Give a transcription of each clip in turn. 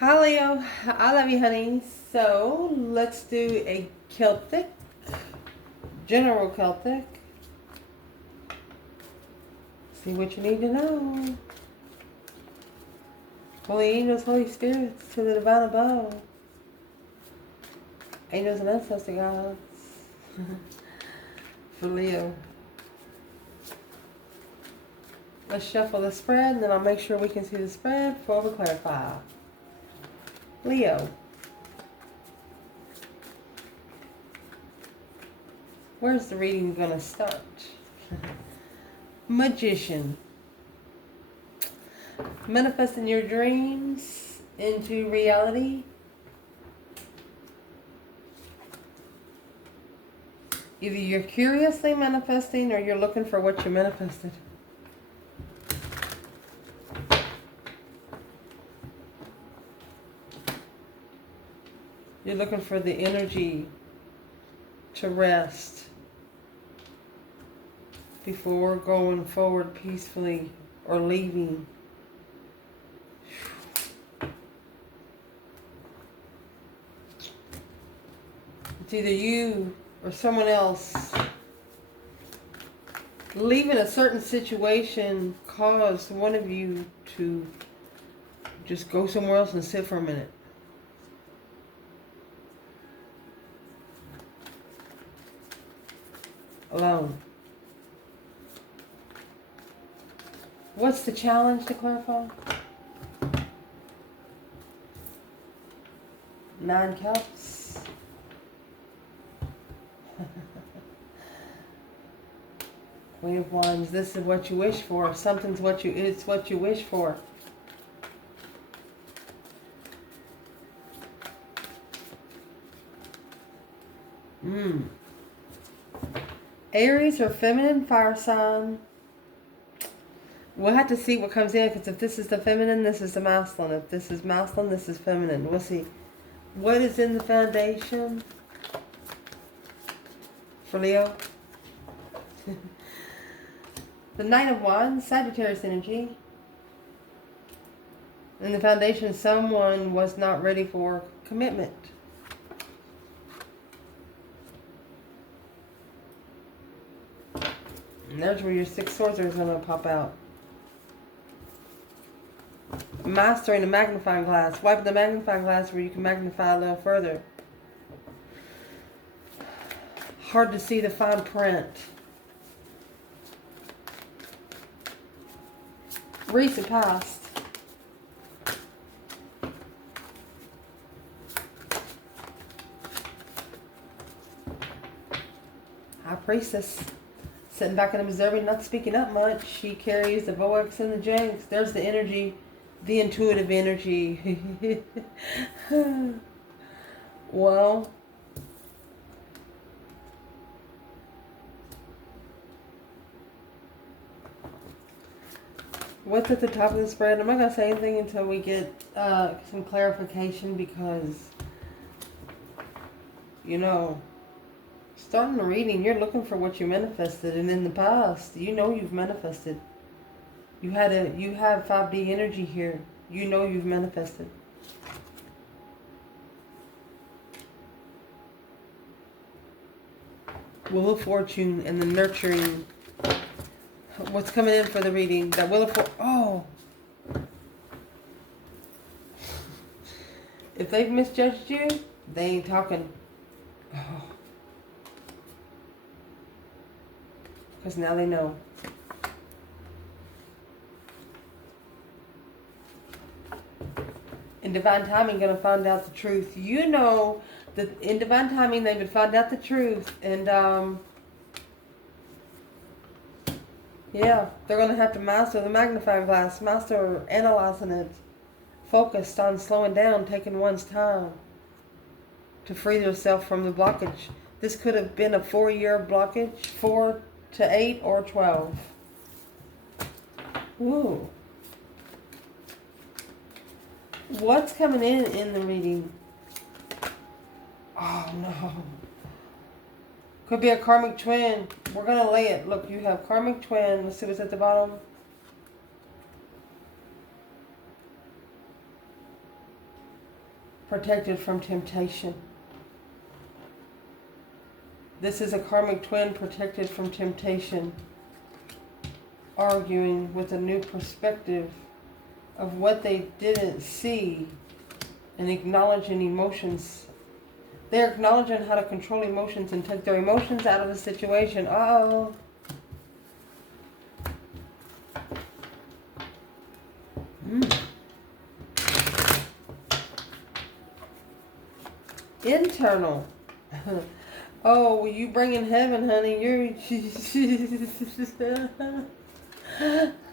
Hi Leo, I love you honey. So let's do a Celtic, general Celtic. See what you need to know. Holy angels, Holy spirits, to the divine above. Angels and ancestor gods. For Leo. Let's shuffle the spread and then I'll make sure we can see the spread before we clarify. Leo. Where's the reading going to start? Magician. Manifesting your dreams into reality. Either you're curiously manifesting or you're looking for what you manifested. You're looking for the energy to rest before going forward peacefully or leaving. It's either you or someone else. Leaving a certain situation caused one of you to just go somewhere else and sit for a minute. Alone. What's the challenge to clarify? 9 cups. Queen of Wands. This is what you wish for. Something's what you. It's what you wish for. Aries or feminine fire sign. We'll have to see what comes in, because if this is the feminine, this is the masculine. If this is masculine, this is feminine. We'll see. What is in the foundation for Leo? The Knight of Wands, Sagittarius energy. In the foundation, someone was not ready for commitment. And there's where your 6 swords are going to pop out. Mastering the magnifying glass. Wipe the magnifying glass where you can magnify a little further. Hard to see the fine print. Recent past. High Priestess. Sitting back and observing, not speaking up much. She carries the Boax and the Jinx. There's the energy, the intuitive energy. Well, what's at the top of the spread? I'm not going to say anything until we get some clarification, because, you know, starting the reading, you're looking for what you manifested, and in the past, you know you've manifested. You have 5D energy here. You know you've manifested. Wheel of Fortune and the nurturing. What's coming in for the reading? That Wheel of Fortune. Oh. If they've misjudged you, they ain't talking. Oh. Because now they know. In divine timing, going to find out the truth. You know that in divine timing, they would find out the truth. And, yeah, they're going to have to master the magnifying glass, master analyzing it, focused on slowing down, taking one's time to free yourself from the blockage. This could have been a 4-year blockage, 4 to 8 or 12. Ooh. What's coming in the reading? Oh no. Could be a karmic twin. We're going to lay it. Look, you have karmic twin. Let's see what's at the bottom. protected from temptation. This is a karmic twin protected from temptation, arguing with a new perspective of what they didn't see and acknowledging emotions. They're acknowledging how to control emotions and take their emotions out of the situation. Uh-oh. Internal. Oh, you bringing heaven, honey. You're...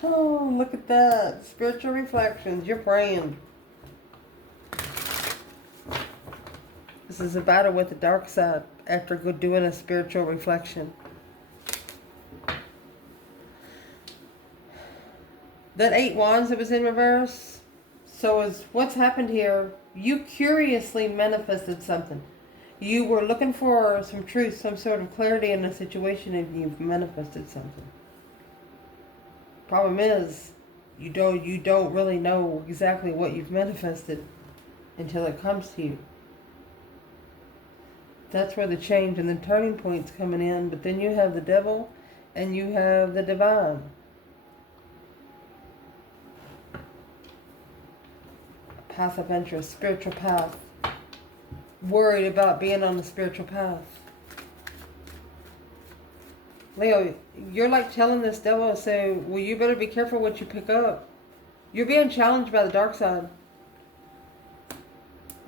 Oh, look at that. Spiritual reflections. You're praying. This is a battle with the dark side after doing a spiritual reflection. That 8 wands that was in reverse. So is what's happened here. You curiously manifested something. You were looking for some truth, some sort of clarity in a situation, and you've manifested something. Problem is, you don't really know exactly what you've manifested until it comes to you. That's where the change and the turning point's coming in. But then you have the devil and you have the divine. Path of interest, spiritual path. Worried about being on the spiritual path. Leo, you're like telling this devil, so, well, you better be careful what you pick up. You're being challenged by the dark side.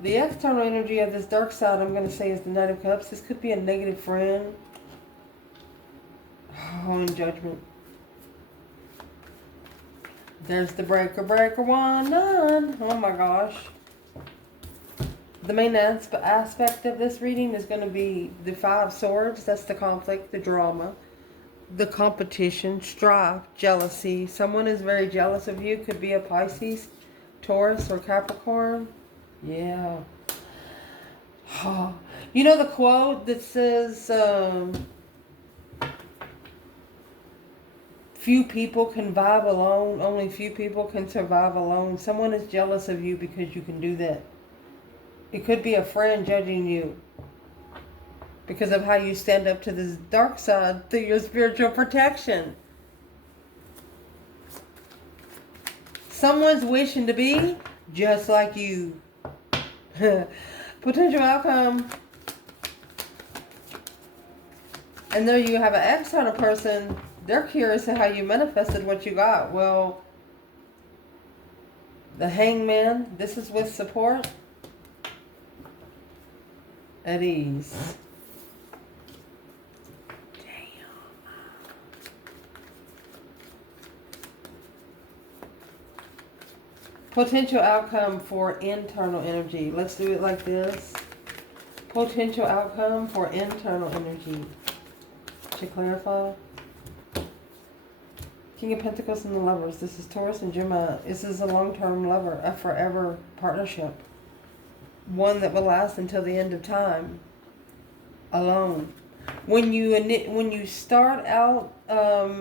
The external energy of this dark side, I'm going to say, is the Knight of Cups. This could be a negative friend. Oh, in judgment. There's the breaker, 1, 9. Oh my gosh. The main aspect of this reading is going to be the 5 swords. That's the conflict, the drama, the competition, strife, jealousy. Someone is very jealous of you. Could be a Pisces, Taurus, or Capricorn. Yeah. Oh. You know the quote that says, few people can vibe alone. Only few people can survive alone. Someone is jealous of you because you can do that. It could be a friend judging you because of how you stand up to this dark side through your spiritual protection. Someone's wishing to be just like you. Potential outcome. And there you have an external person. They're curious to how you manifested what you got. Well, the Hangman, this is with support. At ease. Damn. Potential outcome for internal energy. Let's do it like this. Potential outcome for internal energy. To clarify. King of Pentacles and the Lovers. This is Taurus and Gemini. This is a long-term lover, a forever partnership. One that will last until the end of time. Alone. When you start out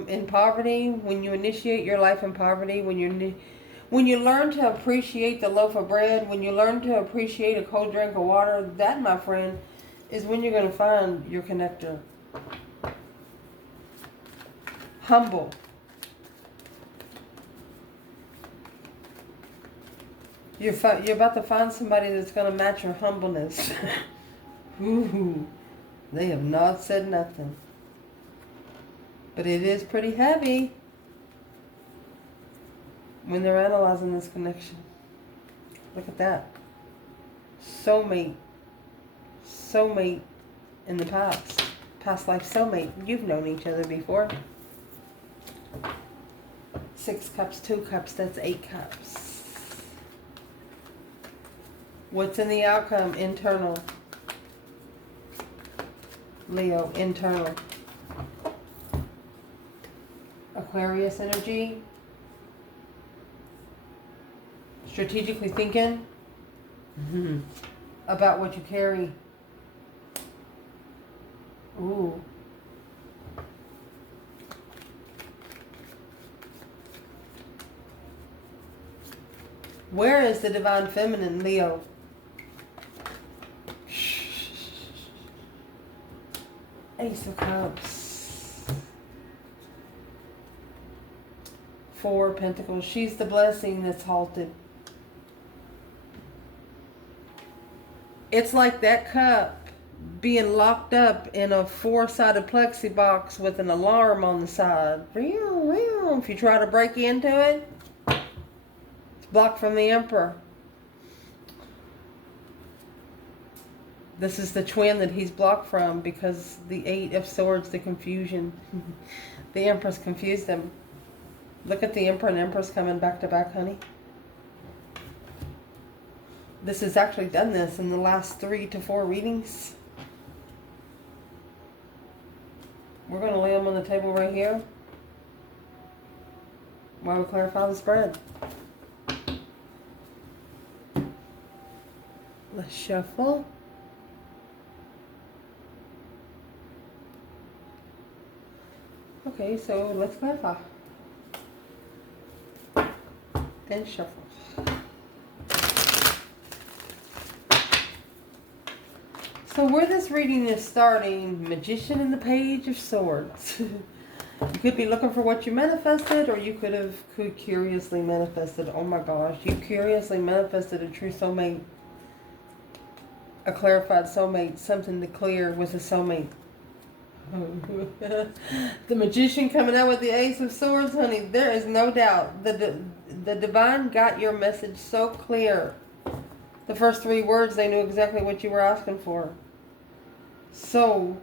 in poverty, when you initiate your life in poverty, when you learn to appreciate the loaf of bread, when you learn to appreciate a cold drink of water, that, my friend, is when you're going to find your connector. Humble. You're about to find somebody that's going to match your humbleness. Ooh, they have not said nothing. But it is pretty heavy when they're analyzing this connection. Look at that. Soulmate. Soulmate in the past. Past life soulmate. You've known each other before. 6 cups, 2 cups, that's 8 cups. What's in the outcome? Internal. Leo, internal. Aquarius energy. Strategically thinking about what you carry. Ooh. Where is the divine feminine, Leo? Ace of Cups. 4 Pentacles. She's the blessing that's halted. It's like that cup being locked up in a 4-sided plexi box with an alarm on the side. If you try to break into it, it's blocked from the Emperor. This is the twin that he's blocked from because the 8 of Swords, the confusion. The Empress confused him. Look at the Emperor and Empress coming back to back, honey. This has actually done this in the last 3 to 4 readings. We're going to lay them on the table right here while we clarify the spread. Let's shuffle. Okay, so let's clarify. And shuffle. So where this reading is starting, Magician and the Page of Swords. You could be looking for what you manifested, or you could have curiously manifested. Oh my gosh, you curiously manifested a true soulmate. A clarified soulmate, something to clear with a soulmate. The Magician coming out with the Ace of Swords, honey. There is no doubt. The Divine got your message so clear. The first 3 words, they knew exactly what you were asking for. So,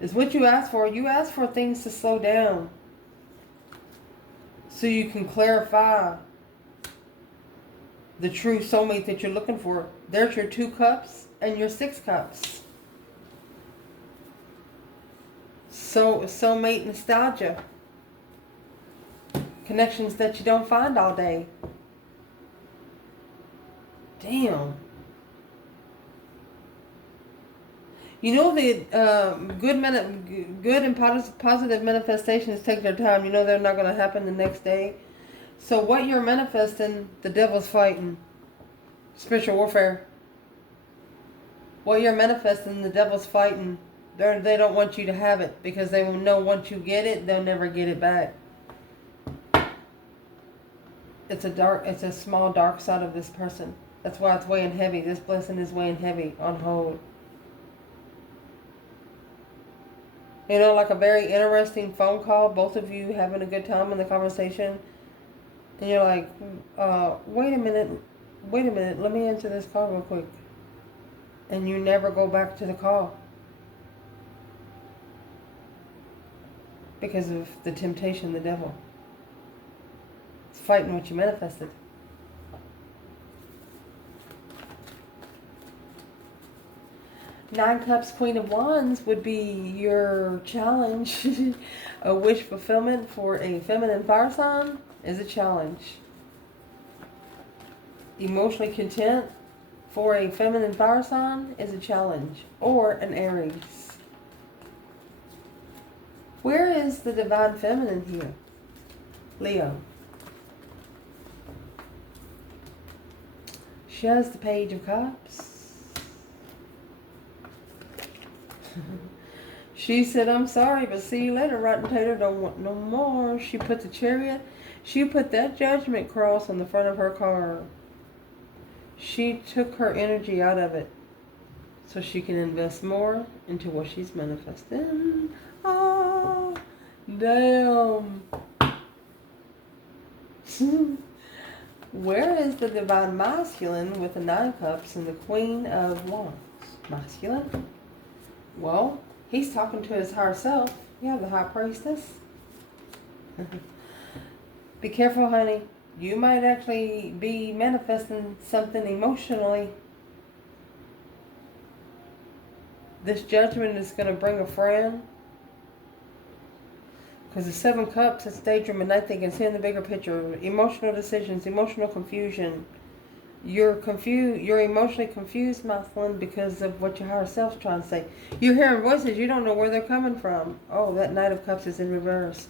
is what you asked for. You asked for things to slow down. So you can clarify the true soulmate that you're looking for. There's your 2 cups and your 6 cups. So, soulmate nostalgia. Connections that you don't find all day. Damn. You know that good and positive manifestations take their time. You know they're not going to happen the next day. So what you're manifesting, the devil's fighting. Spiritual warfare. What you're manifesting, the devil's fighting. They don't want you to have it because they will know once you get it, they'll never get it back. It's a small dark side of this person. That's why it's weighing heavy. This blessing is weighing heavy on hold. You know, like a very interesting phone call, both of you having a good time in the conversation. And you're like, wait a minute, let me answer this call real quick. And you never go back to the call. Because of the temptation, the devil. It's fighting what you manifested. Nine Cups, Queen of Wands would be your challenge. A wish fulfillment for a feminine fire sign is a challenge. Emotionally content for a feminine fire sign is a challenge. Or an Aries. Where is the divine feminine here? Leo. She has the Page of Cups. She said, I'm sorry, but see you later, Rotten Tater, don't want no more. She put the Chariot, she put that judgment cross on the front of her car. She took her energy out of it so she can invest more into what she's manifesting. Oh, damn. Where is the divine masculine with the 9 cups and the Queen of Wands? Masculine? Well, he's talking to his higher self. Yeah, the High Priestess. Be careful, honey. You might actually be manifesting something emotionally. This judgment is going to bring a friend. Because the 7 cups, it's daydreaming, night thinking, seeing the bigger picture. Emotional decisions, emotional confusion. You're confused. You're emotionally confused, masculine, because of what your higher self's trying to say. You're hearing voices. You don't know where they're coming from. Oh, that Knight of Cups is in reverse.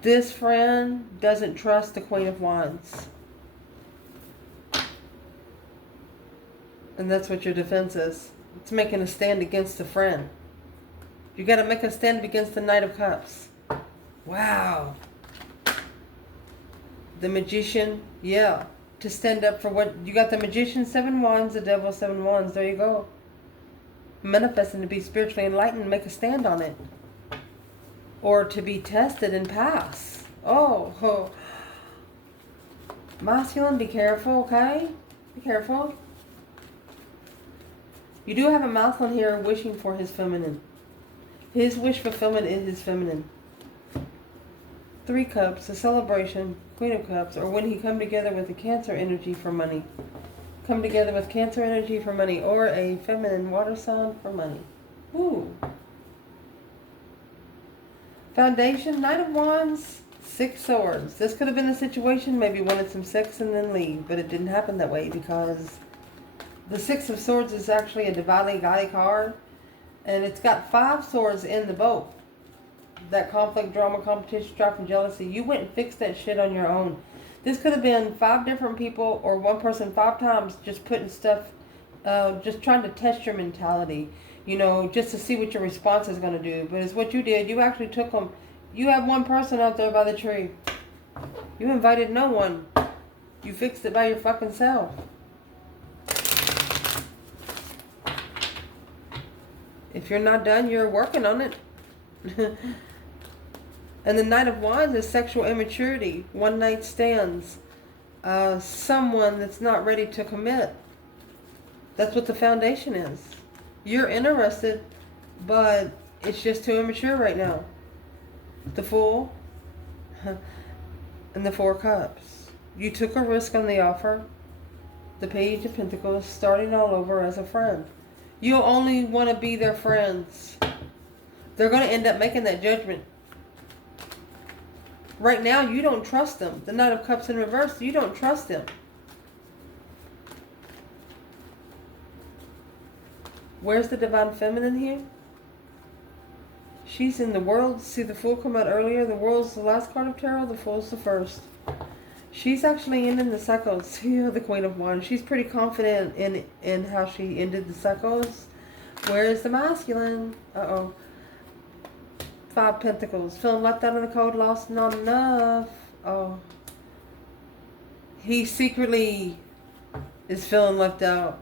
This friend doesn't trust the Queen of Wands. And that's what your defense is. It's making a stand against a friend. You got to make a stand against the Knight of Cups. Wow. The Magician, yeah. To stand up for what... You got the Magician, 7 wands, the Devil, 7 wands. There you go. Manifesting to be spiritually enlightened, make a stand on it. Or to be tested and pass. Oh. Masculine, be careful, okay? Be careful. You do have a masculine here wishing for his feminine. His wish fulfillment is his feminine. 3 cups, a celebration, Queen of Cups, or when he come together with the Cancer energy for money. Come together with Cancer energy for money, or a feminine water sign for money. Ooh. Foundation, Knight of Wands, 6 swords. This could have been a situation, maybe wanted some sex and then leave, but it didn't happen that way because the 6 of Swords is actually a divinely guided card, and it's got 5 swords in the boat. That conflict, drama, competition, strife, and jealousy. You went and fixed that shit on your own. This could have been 5 different people or one person 5 times just putting stuff, just trying to test your mentality, you know, just to see what your response is going to do. But it's what you did. You actually took them. You have one person out there by the tree. You invited no one. You fixed it by your fucking self. If you're not done, you're working on it. And the Knight of Wands is sexual immaturity, one night stands, someone that's not ready to commit. That's what the foundation is. You're interested, but it's just too immature right now. The Fool and the 4 cups. You took a risk on the offer. The Page of Pentacles, starting all over as a friend. You'll only want to be their friends. They're going to end up making that judgment. Right now, you don't trust them. The Knight of Cups in reverse, you don't trust them. Where's the Divine Feminine here? She's in the World. See the Fool come out earlier? The World's the last card of Tarot. The Fool's the first. She's actually ending the cycles. See, the Queen of Wands. She's pretty confident in how she ended the cycles. Where is the masculine? Uh-oh. 5 Pentacles. Feeling left out of the cold, lost, not enough. Oh. He secretly is feeling left out.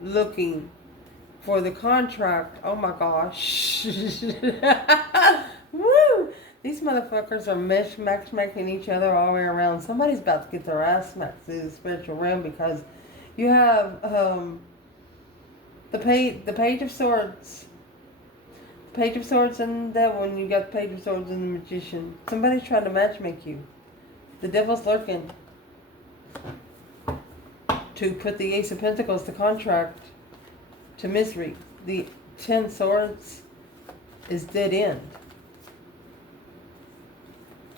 Looking for the contract. Oh my gosh. Woo! These motherfuckers are matchmaking each other all the way around. Somebody's about to get their ass smacked through the spiritual realm because you have the Page of Swords. Page of Swords and that one. You got the Page of Swords and the Magician. Somebody's trying to matchmake you. The Devil's lurking to put the Ace of Pentacles to contract to misery. The 10 Swords is dead end.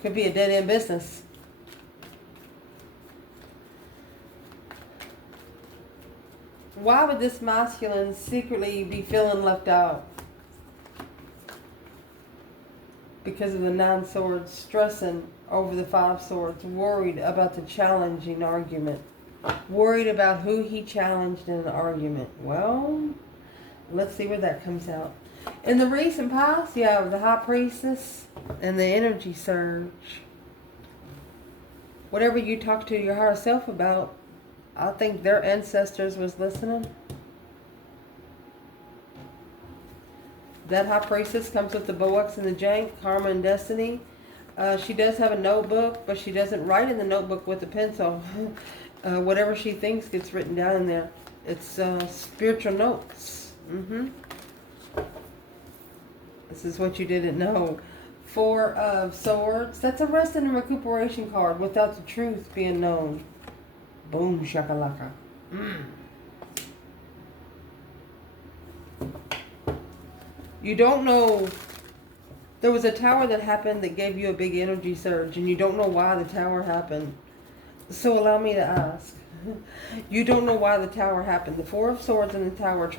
Could be a dead end business. Why would this masculine secretly be feeling left out? Because of the 9 swords, stressing over the 5 swords, worried about the challenging argument. Worried about who he challenged in an argument. Well, let's see where that comes out. In the recent past, you have the High Priestess and the Energy Surge. Whatever you talk to your higher self about, I think their ancestors was listening. That High Priestess comes with the Boax and the Jank, Karma and Destiny. She does have a notebook, but she doesn't write in the notebook with a pencil. Whatever she thinks gets written down in there. It's spiritual notes. This is what you didn't know. 4 of Swords. That's a rest and recuperation card without the truth being known. Boom shakalaka. You don't know. There was a tower that happened that gave you a big energy surge, and you don't know why the tower happened. So allow me to ask. You don't know why the tower happened. The 4 of Swords in the tower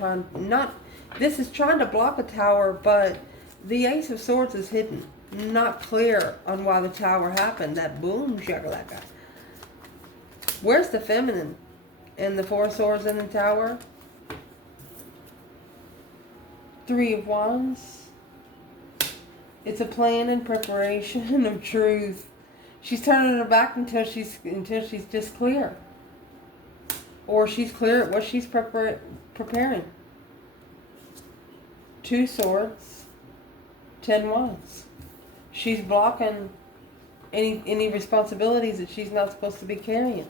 this is trying to block a tower, but the Ace of Swords is hidden. Not clear on why the tower happened. That boom shakalaka. Where's the feminine in the 4 of Swords in the tower? 3 of Wands. It's a plan and preparation of truth. She's turning her back until she's just clear. Or she's clear at what she's preparing. 2 swords, 10 wands. She's blocking any responsibilities that she's not supposed to be carrying.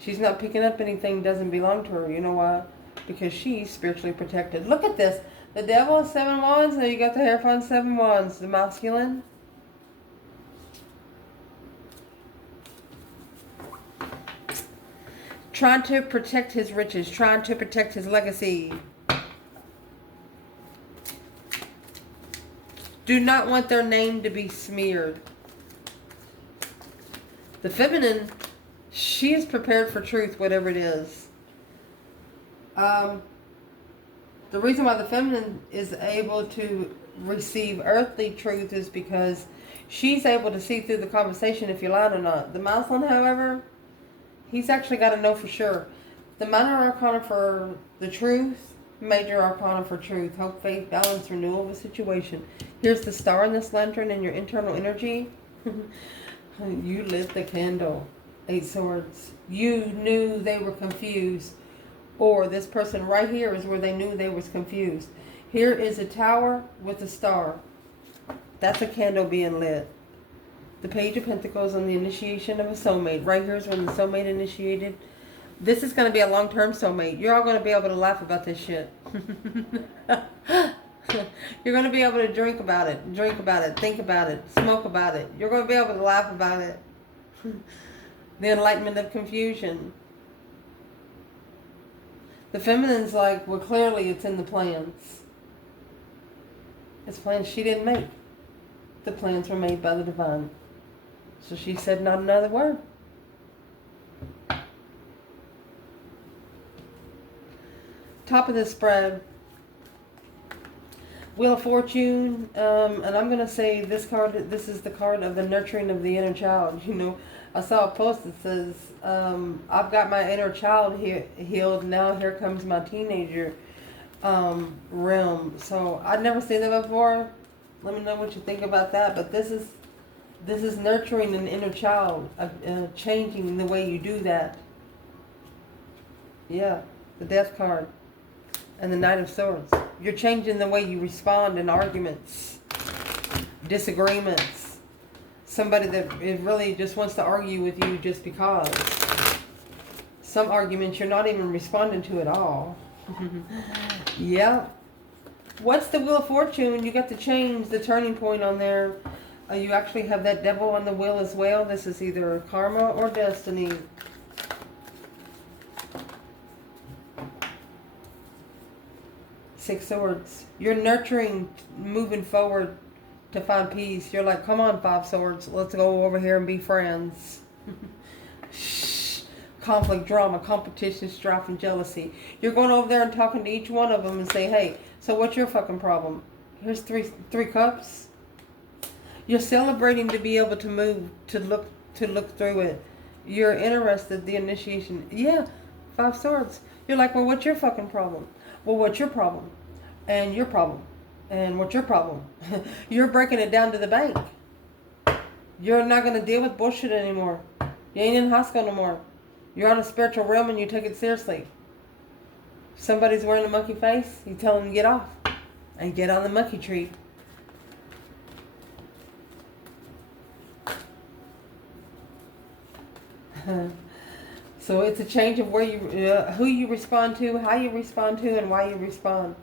She's not picking up anything that doesn't belong to her. You know why? Because she's spiritually protected. Look at this. The devil is 7 wands. Now you got the Hierophant 7 wands. The masculine. Trying to protect his riches. Trying to protect his legacy. Do not want their name to be smeared. The feminine, she is prepared for truth, whatever it is. The reason why the feminine is able to receive earthly truth is because she's able to see through the conversation if you're lying or not. The masculine, however, he's actually got to know for sure. The minor arcana for the truth, major arcana for truth, hope, faith, balance, renewal of a situation. Here's the star in this lantern and your internal energy. You lit the candle. 8 swords. You knew they were confused. Or this person right here is where they knew they was confused. Here is a tower with a star. That's a candle being lit. The Page of Pentacles on the initiation of a soulmate. Right here is when the soulmate initiated. This is going to be a long-term soulmate. You're all going to be able to laugh about this shit. You're going to be able to drink about it, think about it, smoke about it. You're going to be able to laugh about it. The enlightenment of confusion. The feminine's like, well, clearly it's in the plans. It's plans she didn't make. The plans were made by the divine. So she said not another word. Top of the spread. Wheel of Fortune, and I'm going to say this card, this is the card of the nurturing of the inner child. You know, I saw a post that says, I've got my inner child healed, now here comes my teenager realm. So I'd never seen that before. Let me know what you think about that. But this is nurturing an inner child, changing the way you do that. Yeah, the Death card. And the Knight of Swords. You're changing the way you respond in arguments, disagreements. Somebody that really just wants to argue with you just because. Some arguments you're not even responding to at all. Yeah. What's the Wheel of Fortune? You got to change the turning point on there. You actually have that devil on the wheel as well. This is either karma or destiny. Six Swords. You're nurturing, moving forward to find peace. You're like, come on, 5 Swords. Let's go over here and be friends. Shh. Conflict, drama, competition, strife, and jealousy. You're going over there and talking to each one of them and say, hey, so what's your fucking problem? Here's three cups. You're celebrating to be able to move, to look through it. You're interested, the initiation. Yeah, 5 Swords. You're like, well, what's your fucking problem? Well, what's your problem? And your problem? And what's your problem? You're breaking it down to the bank. You're not going to deal with bullshit anymore. You ain't in high school no more. You're on a spiritual realm and you take it seriously. Somebody's wearing a monkey face, you tell them to get off. And get on the monkey tree. So it's a change of where you, who you respond to, how you respond to, and why you respond.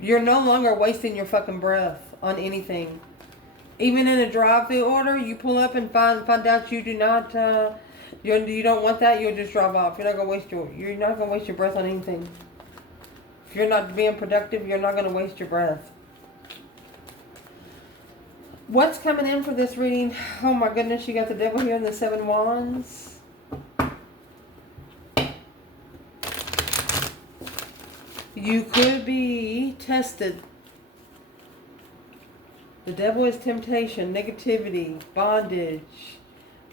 You're no longer wasting your fucking breath on anything. Even in a drive-through order, you pull up and find out you do not, you don't want that. You'll just drive off. You're not gonna waste your breath on anything. If you're not being productive, you're not gonna waste your breath. What's coming in for this reading? Oh my goodness, you got the devil here and the 7 wands. You could be tested. The devil is temptation, negativity, bondage.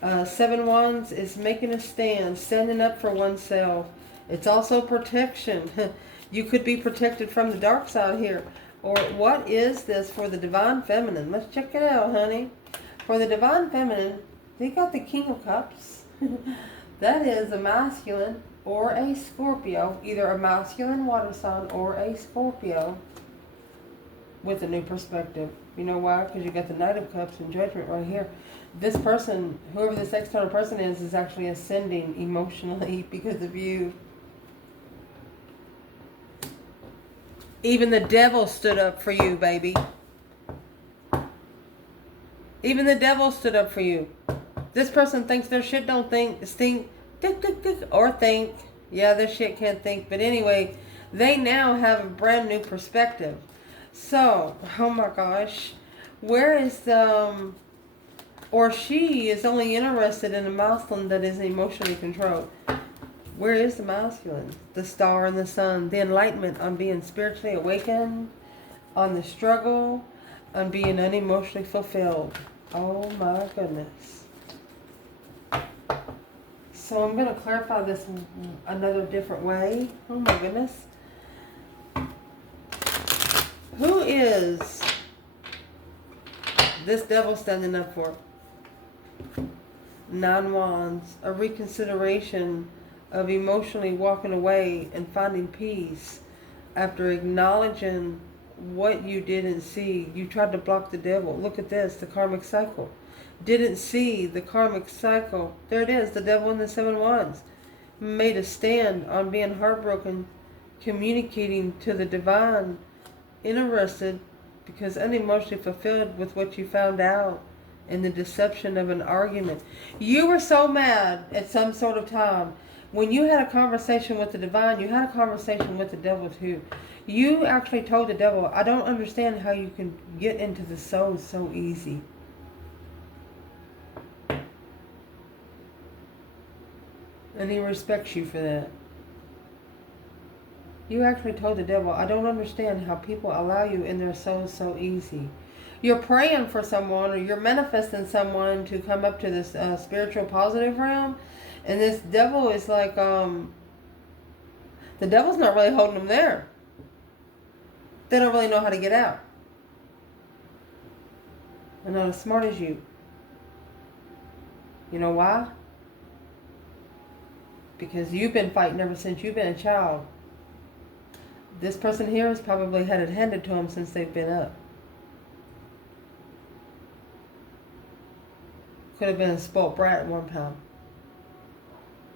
7 wands is making a stand, standing up for oneself, It's also protection. You could be protected from the dark side here. Or what is this for the divine feminine? Let's check it out, honey. For the divine feminine, they got the King of Cups. That is a masculine or a Scorpio. Either a masculine water sign or a Scorpio with a new perspective. You know why? Because you got the Knight of Cups and Judgment right here. This person, whoever this external person is actually ascending emotionally because of you. Even the devil stood up for you, baby. Even the devil stood up for you. This person thinks their shit don't stink, or think. Yeah, their shit can't think. But anyway, they now have a brand new perspective. So, oh my gosh. Where is the... Or she is only interested in a masculine that is emotionally controlled. Where is the masculine? The star and the sun. The enlightenment on being spiritually awakened. On the struggle. On being unemotionally fulfilled. Oh my goodness. So I'm going to clarify this another different way. Oh my goodness. Who is this devil standing up for? 9 Wands. A reconsideration of emotionally walking away and finding peace after acknowledging what you didn't see. You tried to block the devil. Look at this, the karmic cycle. Didn't see the karmic cycle. There it is, the devil and the 7 Wands. Made a stand on being heartbroken, communicating to the divine, interested because unemotionally fulfilled with what you found out in the deception of an argument. You were so mad at some sort of time. When you had a conversation with the divine, you had a conversation with the devil too. You actually told the devil, I don't understand how you can get into the soul so easy. And he respects you for that. You actually told the devil, I don't understand how people allow you in their souls so easy. You're praying for someone or you're manifesting someone to come up to this spiritual positive realm. And this devil is like, the devil's not really holding them there. They don't really know how to get out. They're not as smart as you. You know why? Because you've been fighting ever since you've been a child. This person here has probably had it handed to them since they've been up. Could have been a spoiled brat at one time.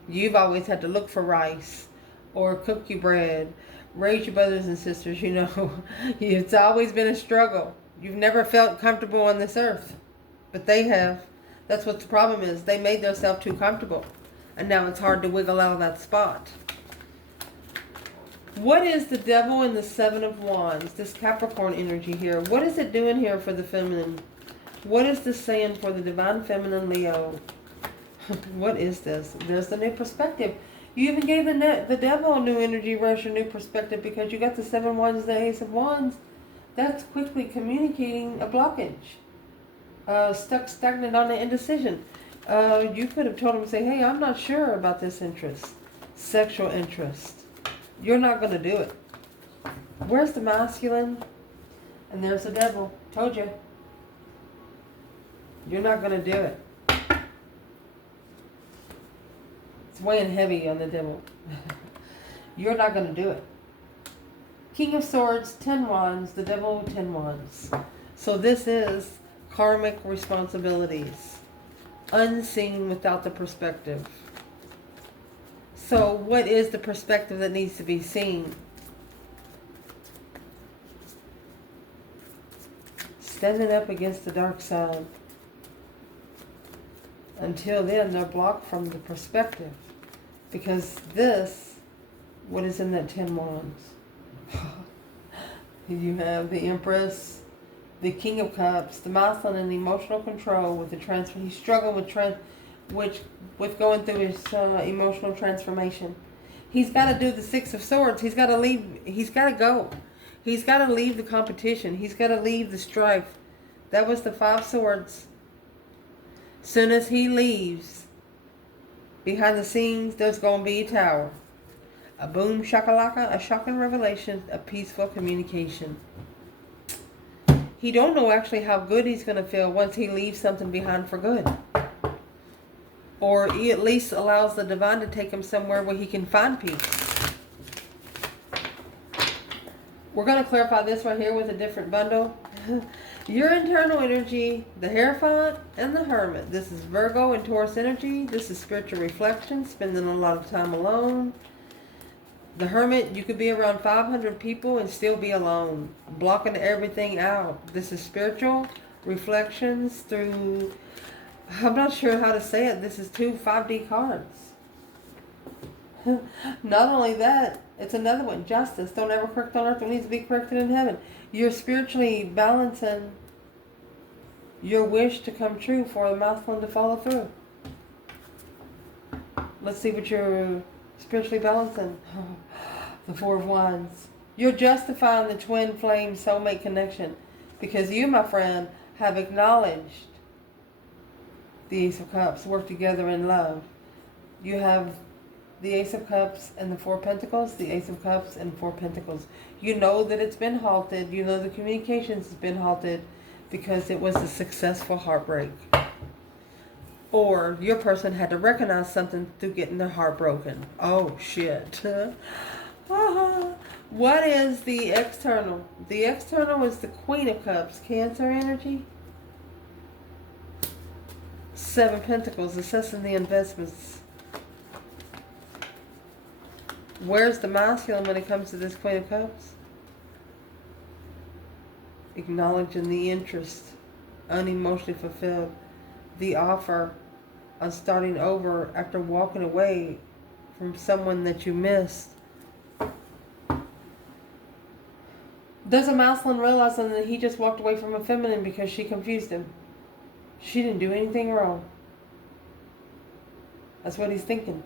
You've always had to look for rice or cook your bread, raise your brothers and sisters, you know. It's always been a struggle. You've never felt comfortable on this earth, but they have. That's what the problem is. They made themselves too comfortable, and now it's hard to wiggle out of that spot. What is the devil and the 7 of Wands, this Capricorn energy here? What is it doing here for the feminine? What is this saying for the divine feminine Leo? What is this? There's the new perspective. You even gave the devil a new energy rush, a new perspective, because you got the 7 Wands, the Ace of Wands. That's quickly communicating a blockage. Stuck stagnant on the indecision. You could have told him, say, hey, I'm not sure about this interest. Sexual interest. You're not going to do it. Where's the masculine? And there's the devil. Told you. You're not going to do it. It's weighing heavy on the devil. You're not going to do it. King of Swords, 10 Wands, the devil, 10 Wands. So this is karmic responsibilities. Unseen without the perspective. So what is the perspective that needs to be seen? Standing up against the dark side. Until then, they're blocked from the perspective. Because this, what is in that 10 Wands? You have the Empress, the King of Cups, the masculine and the emotional control with the transfer. He's struggling with going through his emotional transformation. He's got to do the 6 of Swords. He's got to leave. He's got to go. He's got to leave the competition. He's got to leave the strife. That was the 5 Swords. Soon as he leaves, behind the scenes, there's going to be a tower. A boom shakalaka, a shocking revelation, a peaceful communication. He don't know actually how good he's going to feel once he leaves something behind for good. Or he at least allows the divine to take him somewhere where he can find peace. We're going to clarify this right here with a different bundle. Your internal energy, the Hierophant and the Hermit. This is Virgo and Taurus energy. This is spiritual reflection, spending a lot of time alone. The Hermit, you could be around 500 people and still be alone, blocking everything out. This is spiritual reflections through, I'm not sure how to say it. This is 2 5D cards. Not only that, it's another one, justice. Don't ever correct on earth what needs to be corrected in heaven. You're spiritually balancing your wish to come true for the masculine to follow through. Let's see what you're spiritually balancing. The 4 of Wands. You're justifying the twin flame soulmate connection because you, my friend, have acknowledged the Ace of Cups, work together in love. You have the Ace of Cups and the 4 Pentacles, the Ace of Cups and 4 Pentacles. You know that it's been halted. You know the communications has been halted because it was a successful heartbreak. Or your person had to recognize something through getting their heart broken. Oh, shit. What is the external? The external is the Queen of Cups, Cancer energy. 7 Pentacles, assessing the investments. Where's the masculine when it comes to this Queen of Cups? Acknowledging the interest, unemotionally fulfilled. The offer on starting over after walking away from someone that you missed. Does a masculine realizing that he just walked away from a feminine because she confused him? She didn't do anything wrong. That's what he's thinking.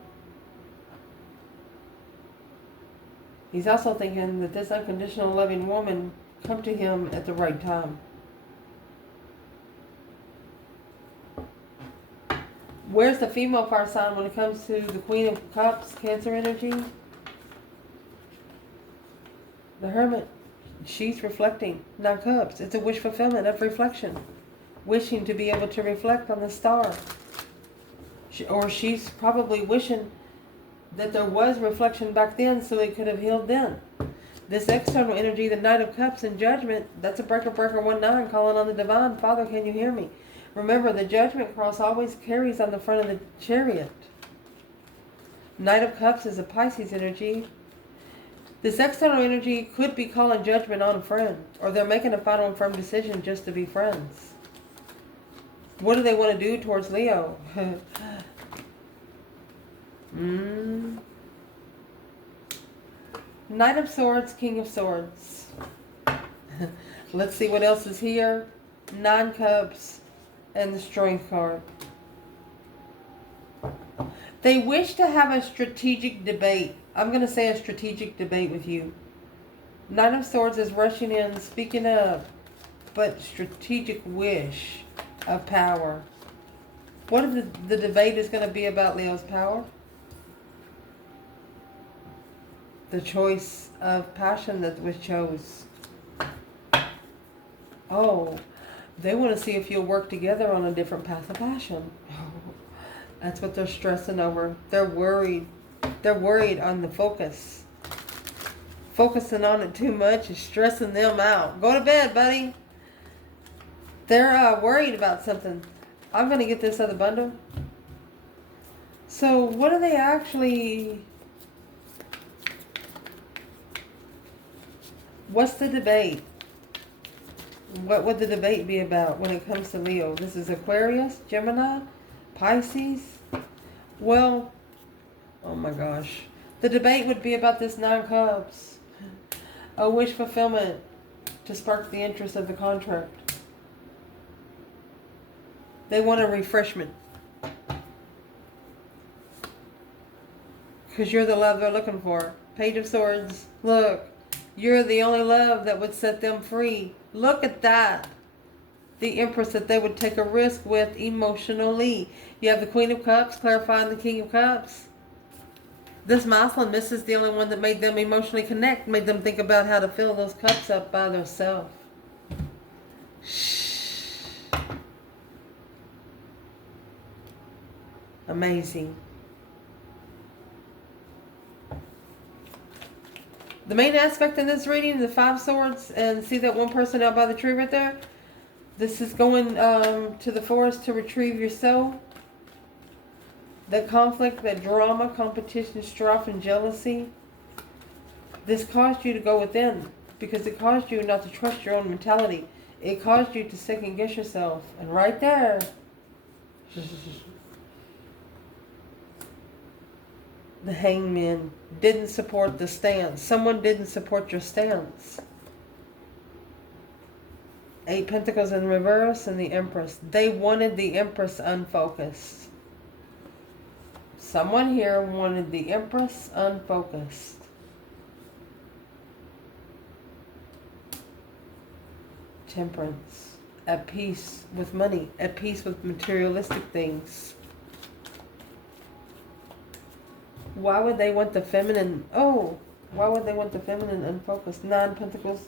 He's also thinking that this unconditional loving woman come to him at the right time. Where's the female fire sign when it comes to the Queen of Cups, Cancer energy? The Hermit. She's reflecting. 9 Cups. It's a wish fulfillment of reflection. Wishing to be able to reflect on the star. Or she's probably wishing that there was reflection back then so it could have healed then. This external energy, the Knight of Cups and Judgment, that's a breaker 19 calling on the divine. Father, can you hear me? Remember, the Judgment cross always carries on the front of the chariot. Knight of Cups is a Pisces energy. This external energy could be calling judgment on a friend, or they're making a final and firm decision just to be friends. What do they want to do towards Leo? Knight of Swords, King of Swords. Let's see what else is here. 9 Cups and the Strength card. They wish to have a strategic debate. I'm going to say a strategic debate with you. Knight of Swords is rushing in, speaking up, but strategic wish of power. What if the debate is going to be about Leo's power? The choice of passion that was chose. Oh, they want to see if you'll work together on a different path of passion. Oh, that's what they're stressing over. They're worried. They're worried on the focus. Focusing on it too much is stressing them out. Go to bed, buddy. They're worried about something. I'm going to get this other bundle. So what are they actually... What's the debate? What would the debate be about when it comes to Leo? This is Aquarius, Gemini, Pisces. Well, oh my gosh. The debate would be about this 9 Cups. A wish fulfillment to spark the interest of the contract. They want a refreshment. Because you're the love they're looking for. Page of Swords. Look. You're the only love that would set them free. Look at that. The Empress that they would take a risk with emotionally. You have the Queen of Cups clarifying the King of Cups. This masculine, this is the only one that made them emotionally connect, made them think about how to fill those cups up by themselves. Amazing. The main aspect in this reading, the 5 swords, and see that one person out by the tree right there? This is going to the forest to retrieve your soul. That conflict, that drama, competition, strife, and jealousy. This caused you to go within because it caused you not to trust your own mentality. It caused you to second guess yourself. And right there, the hangman didn't support the stance. Someone didn't support your stance. 8 Pentacles in reverse and the Empress. They wanted the Empress unfocused. Someone here wanted the Empress unfocused. Temperance. At peace with money. At peace with materialistic things. Why would they want the feminine? Oh, why would they want the feminine unfocused? 9 Pentacles.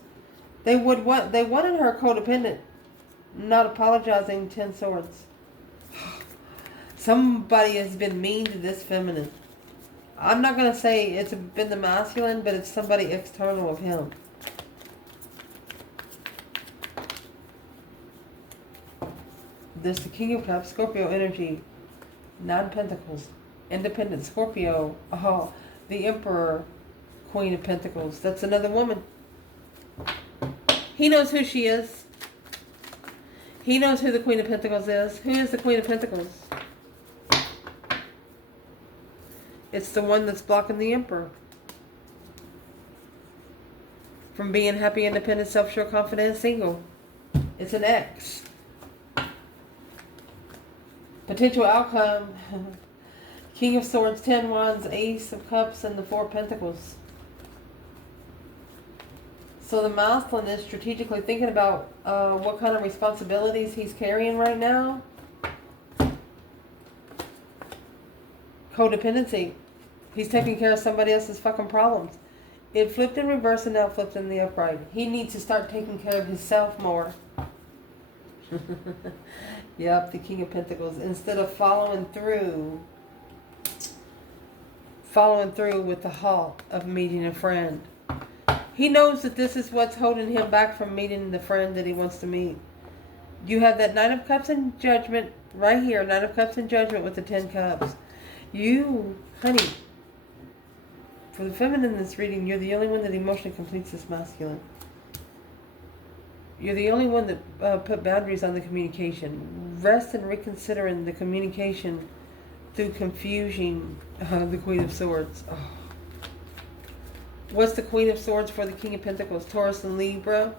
They wanted her codependent. Not apologizing. 10 Swords. Somebody has been mean to this feminine. I'm not going to say it's been the masculine, but it's somebody external of him. There's the King of Cups, Scorpio energy. 9 Pentacles. Independent Scorpio. Oh, the Emperor, Queen of Pentacles. That's another woman. He knows who she is. He knows who the Queen of Pentacles is. Who is the Queen of Pentacles? It's the one that's blocking the Emperor from being happy, independent, self-sure, confident, single. It's an ex. Potential outcome. King of Swords, 10 Wands, Ace of Cups, and the 4 Pentacles. So the masculine is strategically thinking about what kind of responsibilities he's carrying right now. Codependency. He's taking care of somebody else's fucking problems. It flipped in reverse and now flipped in the upright. He needs to start taking care of himself more. Yep, the King of Pentacles. Instead of following through with the halt of meeting a friend. He knows that this is what's holding him back from meeting the friend that he wants to meet. You have that 9 of Cups and Judgment right here. 9 of Cups and Judgment with the 10 Cups. You, honey, for the feminine in this reading, you're the only one that emotionally completes this masculine. You're the only one that put boundaries on the communication. Rest and reconsidering the communication through confusing the Queen of Swords. Oh. What's the Queen of Swords for the King of Pentacles? Taurus and Libra.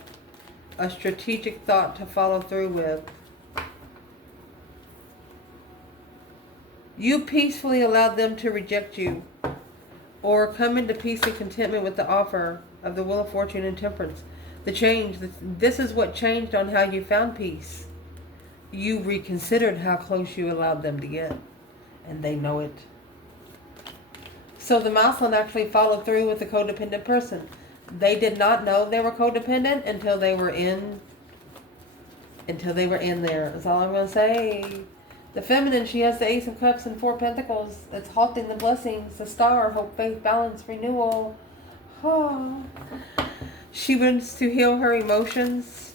A strategic thought to follow through with. You peacefully allowed them to reject you or come into peace and contentment with the offer of the Wheel of Fortune and Temperance. The change, this is what changed on how you found peace. You reconsidered how close you allowed them to get, and they know it. So the masculine actually followed through with the codependent person. They did not know they were codependent until they were in there. That's all I'm going to say. The feminine, she has the Ace of Cups and 4 Pentacles. It's halting the blessings, the Star, hope, faith, balance, renewal. Oh. She wants to heal her emotions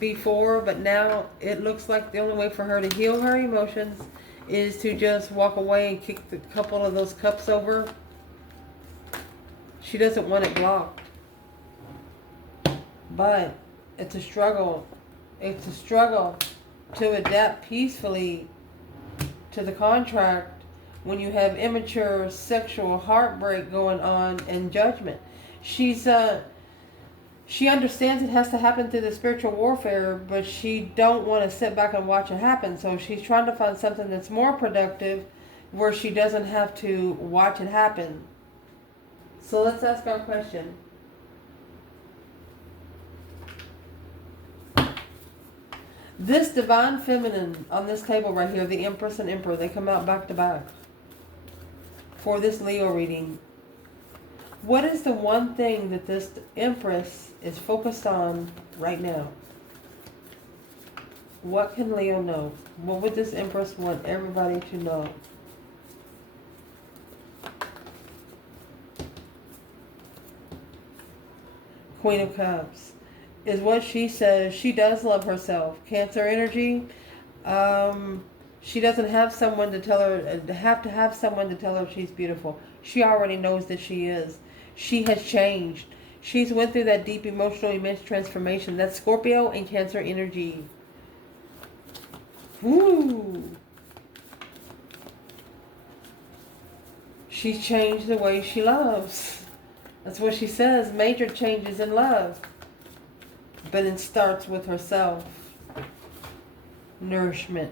before, but now it looks like the only way for her to heal her emotions is to just walk away and kick a couple of those cups over. She doesn't want it blocked. But it's a struggle. It's a struggle to adapt peacefully to the contract when you have immature sexual heartbreak going on and judgment. She understands it has to happen through the spiritual warfare, but she don't want to sit back and watch it happen. So she's trying to find something that's more productive where she doesn't have to watch it happen. So let's ask our question. This divine feminine on this table right here, the Empress and Emperor, they come out back to back. for this Leo reading. What is the one thing that this Empress is focused on right now? What can Leo know? What would this Empress want everybody to know? Queen of Cups is what she says. She does love herself. Cancer energy. She doesn't have someone to tell her, have someone to tell her she's beautiful. She already knows that she is. She has changed. She's went through that deep emotional immense transformation. That's Scorpio and Cancer energy. Woo! She's changed the way she loves. That's what she says. Major changes in love. But it starts with herself. Nourishment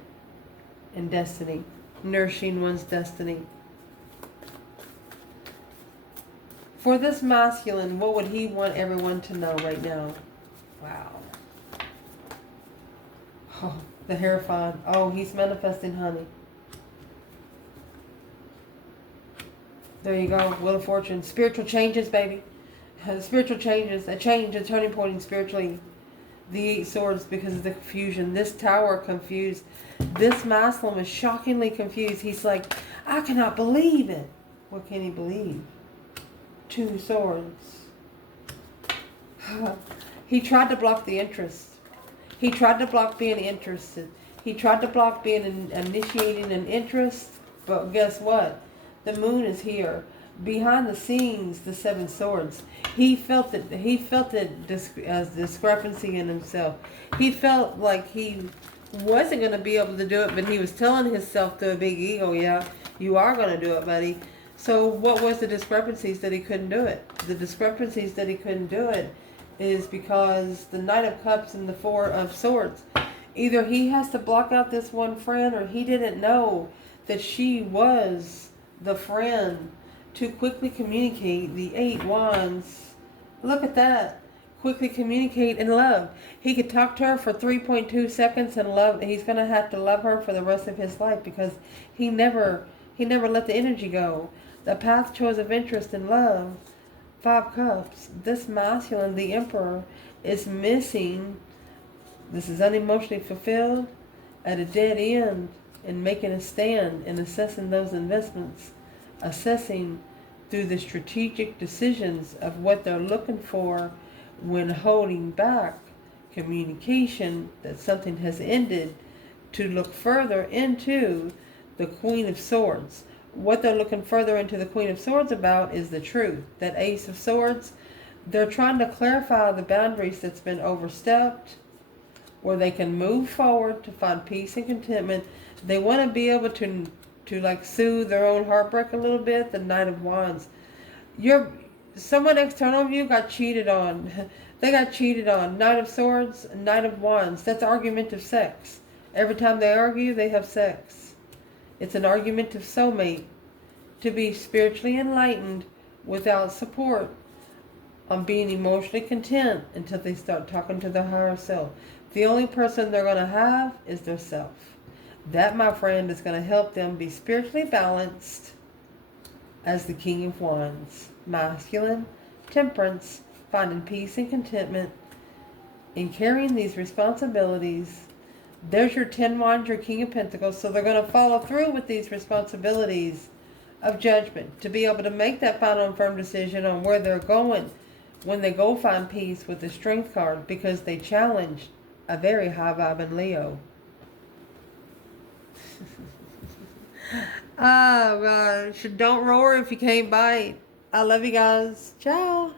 and destiny. Nourishing one's destiny. For this masculine, what would he want everyone to know right now? Wow. Oh, the Hierophant. Oh, he's manifesting honey. There you go. Wheel of Fortune. Spiritual changes, baby. Spiritual changes. A change, a turning point spiritually. The 8 Swords because of the confusion. This Tower confused. This masculine is shockingly confused. He's like, I cannot believe it. What can he believe? 2 Swords. He tried to block the interest. He tried to block being interested. He tried to block being initiating an interest. But guess what? The moon is here. Behind the scenes, the 7 Swords. He felt it. He felt it as discrepancy in himself. He felt like he wasn't going to be able to do it, but he was telling himself through a big ego, yeah, you are going to do it, buddy. So what was the discrepancies that he couldn't do it? The discrepancies that he couldn't do it is because the Knight of Cups and the 4 of Swords. Either he has to block out this one friend, or he didn't know that she was the friend to quickly communicate. The 8 Wands. Look at that. Quickly communicate and love. He could talk to her for 3.2 seconds and love. He's going to have to love her for the rest of his life because he never let the energy go. The path chose of interest and love. 5 Cups. This masculine, the Emperor, is missing. This is unemotionally fulfilled at a dead end and making a stand and assessing those investments. Assessing through the strategic decisions of what they're looking for when holding back communication that something has ended, to look further into the Queen of Swords. What they're looking further into the Queen of Swords about is the truth. That Ace of Swords, they're trying to clarify the boundaries that's been overstepped, where they can move forward to find peace and contentment. They want to be able to like soothe their own heartbreak a little bit. The Knight of Wands. Someone external of you got cheated on. They got cheated on. Knight of Swords, Knight of Wands. That's argumentative sex. Every time they argue, they have sex. It's an argumentative soulmate. To be spiritually enlightened without support on being emotionally content until they start talking to their higher self. The only person they're going to have is their self. That, my friend, is going to help them be spiritually balanced as the King of Wands. Masculine, temperance, finding peace and contentment in carrying these responsibilities. There's your 10 Wands, your King of Pentacles. So they're going to follow through with these responsibilities of judgment to be able to make that final and firm decision on where they're going when they go find peace with the Strength card, because they challenged a very high vibing Leo. Oh gosh, don't roar if you can't bite. I love you guys. Ciao.